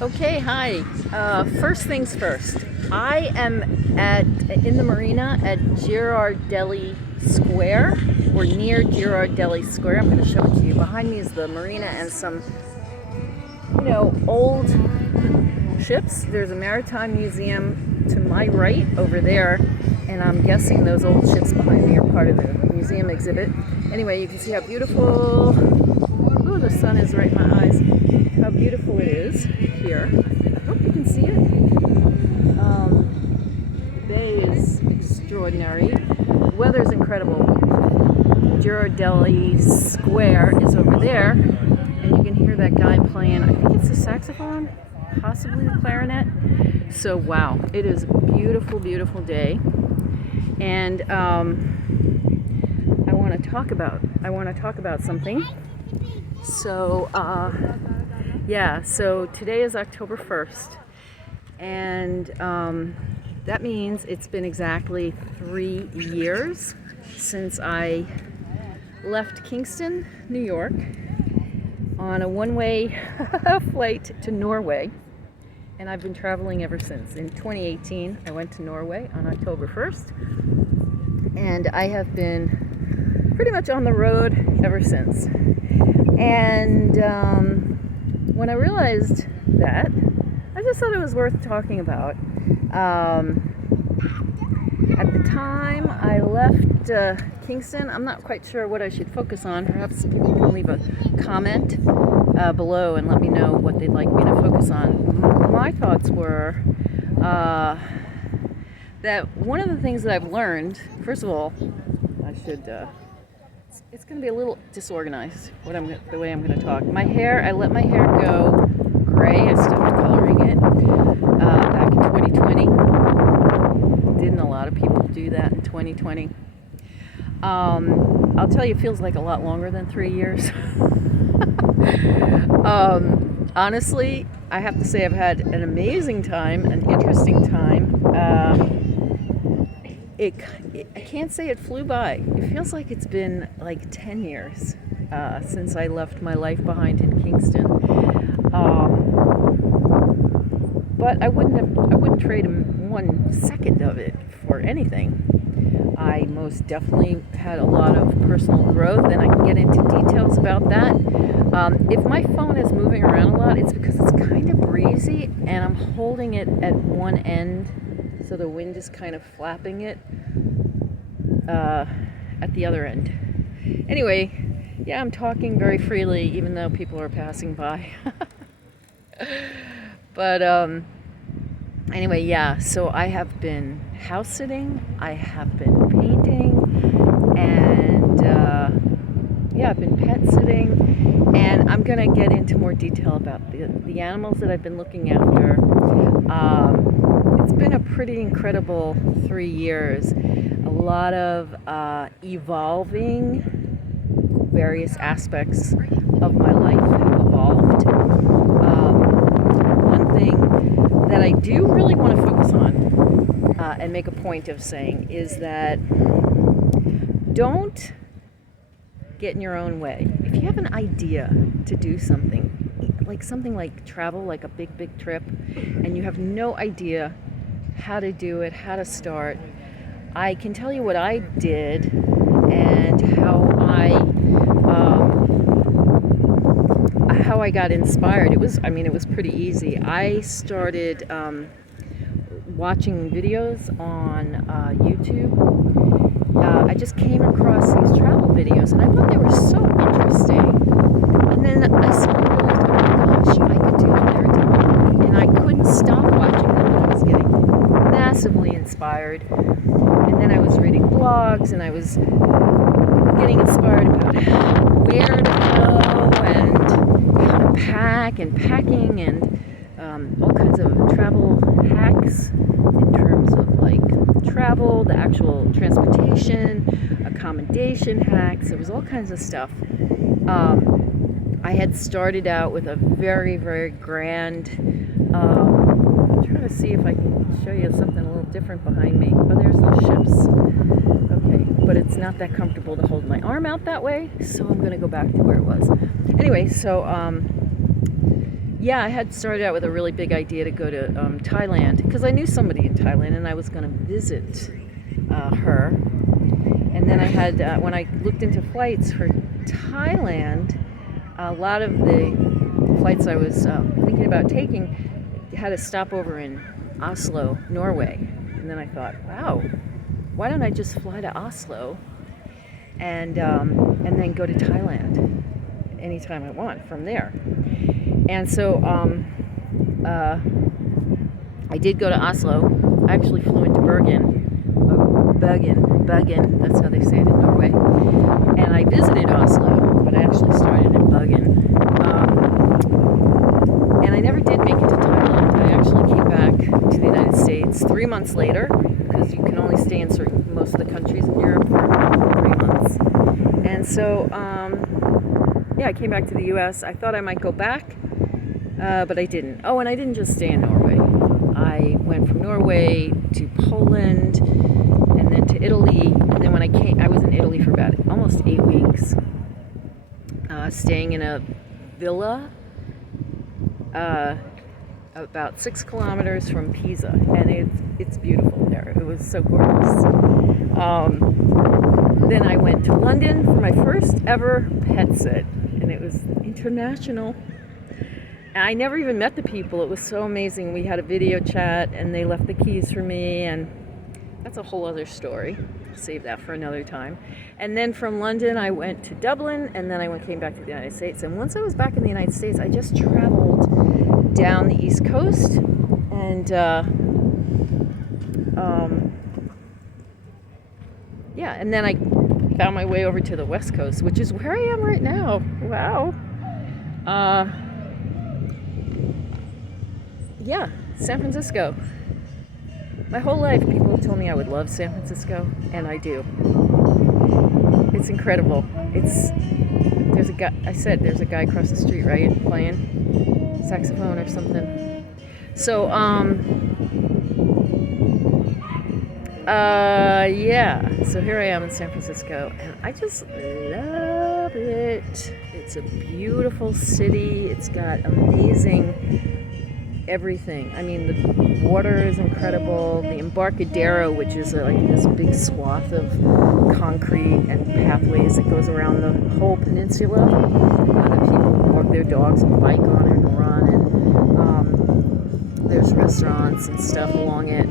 Okay, hi. First things first. I am in the marina at Girardelli Square, or near Girardelli Square. I'm going to show it to you. Behind me is the marina and some, old ships. There's a maritime museum to my right over there, and I'm guessing those old ships behind me are part of the museum exhibit. Anyway, you can see how beautiful. Oh, the sun is right in my eyes. How beautiful it is here. I hope you can see it. The bay is extraordinary. The weather's incredible. Girardelli Square is over there, and you can hear that guy playing, I think it's the saxophone, possibly the clarinet. So wow, it is a beautiful, beautiful day. And I want to talk about something. So so today is October 1st, and that means it's been exactly 3 years since I left Kingston, New York, on a one-way flight to Norway, and I've been traveling ever since. In 2018, I went to Norway on October 1st, and I have been pretty much on the road ever since. And when I realized that, I just thought it was worth talking about. At the time I left Kingston, I'm not quite sure what I should focus on. Perhaps people can leave a comment below and let me know what they'd like me to focus on. My thoughts were that one of the things that I've learned, first of all, I should... it's going to be a little disorganized, the way I'm going to talk. My hair, I let my hair go gray. I stopped coloring it back in 2020. Didn't a lot of people do that in 2020? I'll tell you, it feels like a lot longer than 3 years. Honestly, I have to say I've had an amazing time, an interesting time. I can't say it flew by. It feels like it's been like 10 years since I left my life behind in Kingston. But I wouldn't trade 1 second of it for anything. I most definitely had a lot of personal growth, and I can get into details about that. If my phone is moving around a lot, it's because it's kind of breezy, and I'm holding it at one end, so the wind is kind of flapping it at the other end. Anyway, yeah, I'm talking very freely, even though people are passing by. But anyway, yeah, so I have been house sitting, I have been painting, and I've been pet sitting, and I'm going to get into more detail about the animals that I've been looking after. It's been a pretty incredible 3 years. A lot of evolving. Various aspects of my life have evolved. One thing that I do really want to focus on and make a point of saying is that don't get in your own way. If you have an idea to do something like travel, like a big trip, and you have no idea how to do it, how to start, I can tell you what I did and how I got inspired. It was pretty easy. I started watching videos on YouTube. I just came across these travel videos, and I thought they were so interesting. And then I suddenly realized, oh my gosh, I could do what they're doing. And I couldn't stop watching them, and I was getting massively inspired. And then I was reading blogs, and I was getting inspired about where to go and how to pack and packing and all kinds of travel hacks in terms of like travel, the actual transportation, accommodation hacks. It was all kinds of stuff. I had started out with a very, very grand, I'm trying to see if I can show you something a little different behind me. Oh, there's those ships. Okay, but it's not that comfortable to hold my arm out that way, so I'm going to go back to where it was. Anyway, so yeah, I had started out with a really big idea to go to Thailand because I knew somebody in Thailand and I was going to visit her. And then I had, when I looked into flights for Thailand, a lot of the flights I was thinking about taking had a stopover in Oslo, Norway. And then I thought, wow, why don't I just fly to Oslo and then go to Thailand anytime I want from there. And so I did go to Oslo. I actually flew into Bergen, that's how they say it in Norway. And I visited Oslo, but I actually started in Bergen. And I never did make it to Thailand. I actually came back to the United States 3 months later, because you can only stay in most of the countries in Europe for 3 months. And so, yeah, I came back to the U.S. I thought I might go back, but I didn't. Oh, and I didn't just stay in Norway. I went from Norway to Poland, and then to Italy. And then when I came, I was in Italy for about almost 8 weeks, staying in a villa about 6 kilometers from Pisa, and it's beautiful there. It was so gorgeous. Then I went to London for my first ever pet sit, and it was international. And I never even met the people. It was so amazing. We had a video chat, and they left the keys for me, and that's a whole other story. Save that for another time. And then from London, I went to Dublin, and then I came back to the United States. And once I was back in the United States, I just traveled down the East Coast, and yeah, and then I found my way over to the West Coast, which is where I am right now. Wow. Yeah, San Francisco. My whole life, people have told me I would love San Francisco, and I do. It's incredible. There's a guy across the street, right, playing saxophone or something. So, yeah. So here I am in San Francisco, and I just love it. It's a beautiful city. It's got amazing everything. I mean, the water is incredible. The Embarcadero, which is like this big swath of concrete and pathways that goes around the whole peninsula. That people walk their dogs and bike on it and run, and there's restaurants and stuff along it.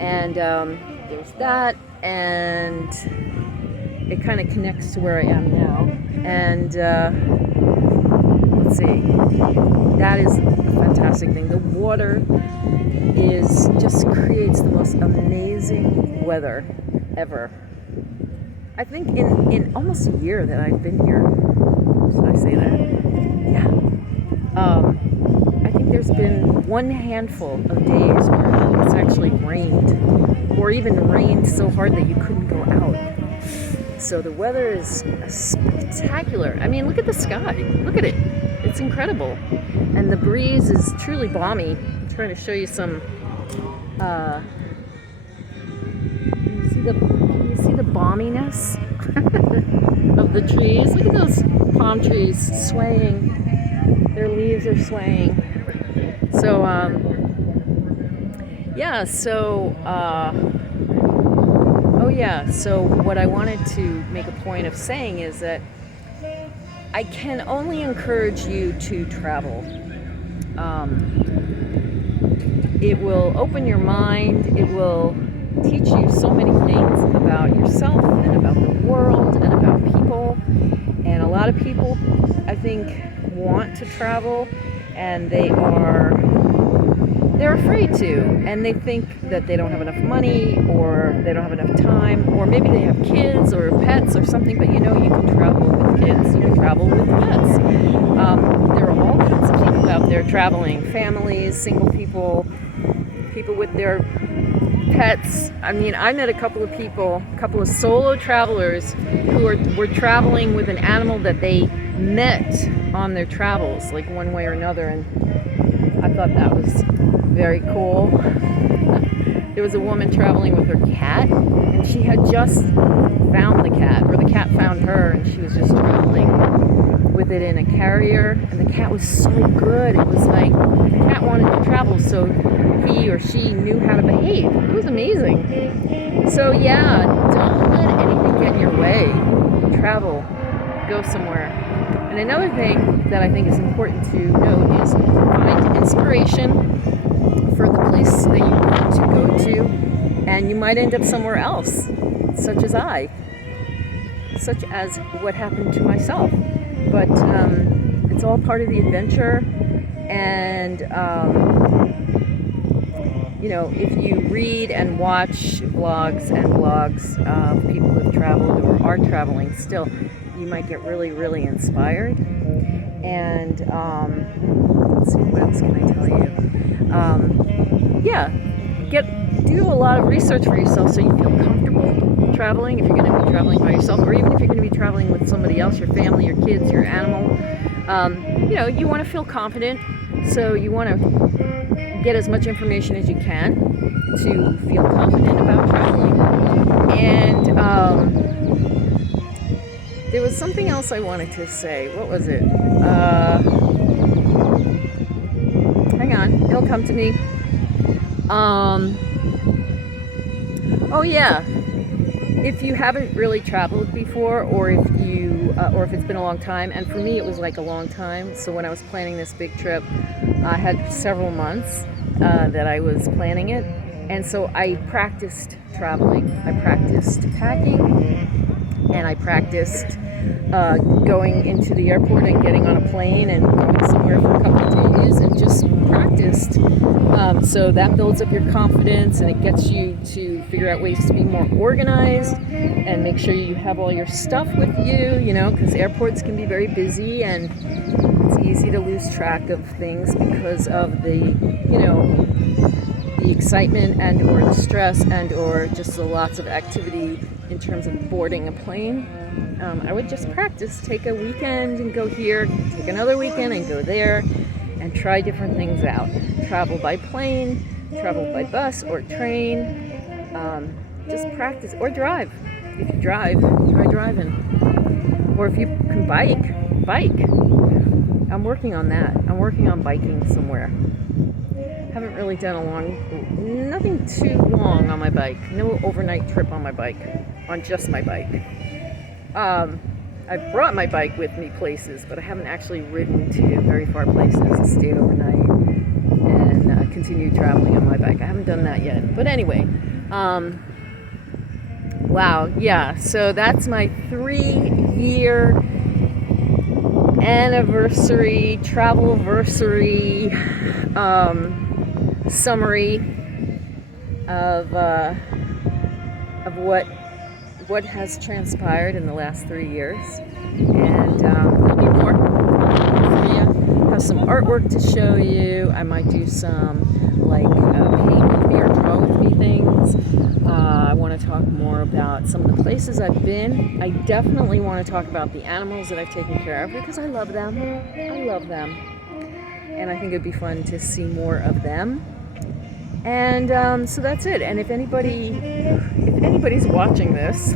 And there's that, and it kind of connects to where I am now. And let's see, that is a fantastic thing. The water just creates the most amazing weather ever. I think in almost a year that I've been here, should I say that? Yeah. I think there's been one handful of days where it's actually rained, or even rained so hard that you couldn't go out. So the weather is spectacular. I mean, look at the sky. Look at it. It's incredible. And the breeze is truly balmy. I'm trying to show you some. Can you see the balminess of the trees? Look at those palm trees swaying. Their leaves are swaying. So, yeah, so, so what I wanted to make a point of saying is that I can only encourage you to travel. It will open your mind. It will teach you so many things about yourself and about the world and about people. And a lot of people, I think, want to travel, and they're afraid to, and they think that they don't have enough money, or they don't have enough time, or maybe they have kids or pets or something. But you can travel with kids, you can travel with pets. There are all kinds of people out there traveling, families, single people with their pets. I mean, I met a couple of solo travelers who were traveling with an animal that they met on their travels, like one way or another, and I thought that was very cool. There was a woman traveling with her cat, and she had just found the cat, or the cat found her, and she was just traveling with it in a carrier, and the cat was so good. It was like the cat wanted to travel, so he or she knew how to behave. It was amazing. So yeah, don't let anything get in your way. Travel, go somewhere. And another thing that I think is important to note is find inspiration for the place that you want to go to, and you might end up somewhere else, such as what happened to myself. But it's all part of the adventure, and if you read and watch vlogs and blogs of people who've traveled or are traveling still, you might get really, really inspired. And let's see, what else can I tell you? Do a lot of research for yourself so you feel comfortable traveling, if you're going to be traveling by yourself, or even if you're going to be traveling with somebody else, your family, your kids, your animal. You want to feel confident, so you want to get as much information as you can to feel confident about traveling. And there was something else I wanted to say. What was it? Hang on, it'll come to me. Oh yeah, if you haven't really traveled before, or if it's been a long time, and for me it was like a long time, so when I was planning this big trip, I had several months that I was planning it, and so I practiced traveling. I practiced packing, and I practiced going into the airport and getting on a plane and going somewhere for a couple of days, and just practiced. So that builds up your confidence, and it gets you to figure out ways to be more organized and make sure you have all your stuff with you, because airports can be very busy, and it's easy to lose track of things because of the excitement and or the stress and or just the lots of activity in terms of boarding a plane. I would just practice, take a weekend and go here, take another weekend and go there, and try different things out. Travel by plane, travel by bus or train, just practice, or drive. If you drive, try driving. Or if you can bike. I'm working on that. I'm working on biking somewhere. Haven't really done nothing too long on my bike. No overnight trip on my bike, on just my bike. I've brought my bike with me places, but I haven't actually ridden to very far places and stayed overnight and continued traveling on my bike. I haven't done that yet. But anyway, wow, yeah, so that's my 3-year anniversary, Travelversary summary of what has transpired in the last 3 years, and there'll be more for you. Have some artwork to show you. I might do some paint with me or draw with me things. I want to talk more about some of the places I've been. I definitely want to talk about the animals that I've taken care of, because I love them. And I think it'd be fun to see more of them. And so that's it. And if anybody's watching this,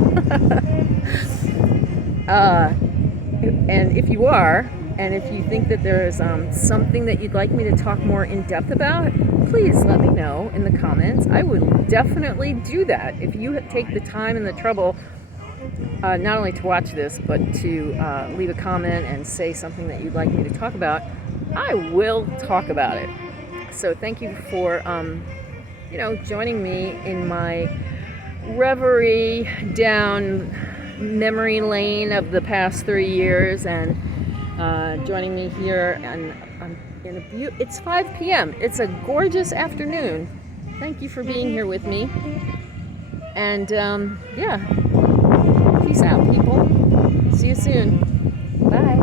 and if you are, and if you think that there is something that you'd like me to talk more in depth about, please let me know in the comments. I would definitely do that. If you take the time and the trouble, not only to watch this, but to leave a comment and say something that you'd like me to talk about, I will talk about it. So thank you for joining me in my reverie down memory lane of the past 3 years, and joining me here, and it's 5 p.m. It's a gorgeous afternoon. Thank you for being here with me, and peace out, people. See you soon. Bye.